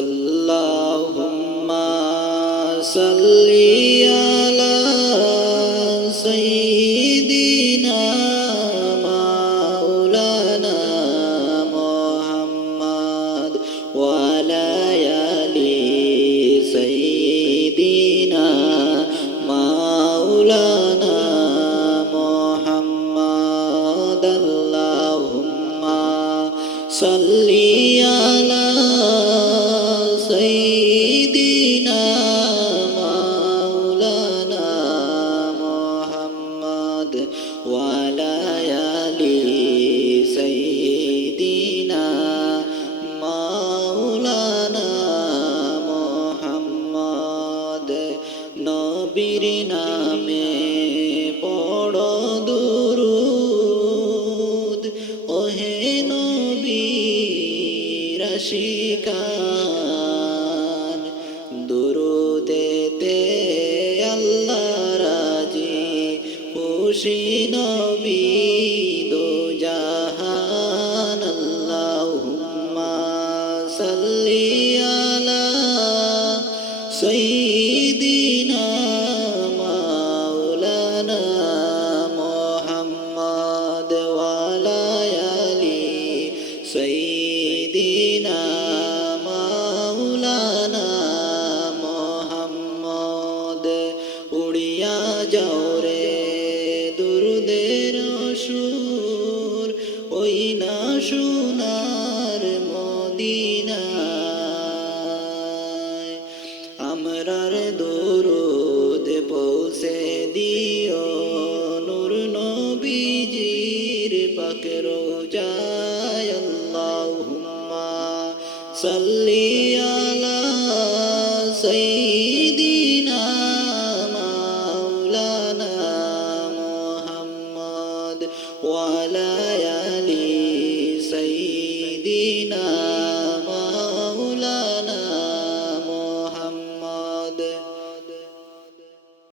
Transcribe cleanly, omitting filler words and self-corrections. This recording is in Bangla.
আল্লাহুম্মা সাল্লি আলা সাইয়্যিদিনা মাওলানা মুহাম্মদ ওয়া আলা আলি সাইয়্যিদিনা মাওলানা মুহাম্মদ আল্লাহুম্মা সাল্লি আলা সাইয়্যিদিনা মাওলানা মুহাম্মদ ওয়া আলা আলি সাইয়্যিদিনা মাওলানা মুহাম্মদ নবীর নামে পড়ো দুরূদ ওহে নবীর আশিকান দুরূদেতে আল্লাহ রাজি খুশি নবী দো জাহান আল্লাহুম্মা সাল্লি আলা সাইয়্যিদিনা মাওলানা মুহাম্মদ ওয়া আলা আলি সাইয়্যিদিনা মাওলানা মুহাম্মদ উড়িয়া যাও রে দুরুদের সুর ওই না সোনার মদিনায় আমরার দরুদ পৌঁছে দিও নূর নবীজির পাক রোজায় আল্লাহুম্মা সাল্লি আলা সাইয়্যিদিনা মাওলানা মুহাম্মদ ওয়া আলা আলি সাইয়্যিদিনা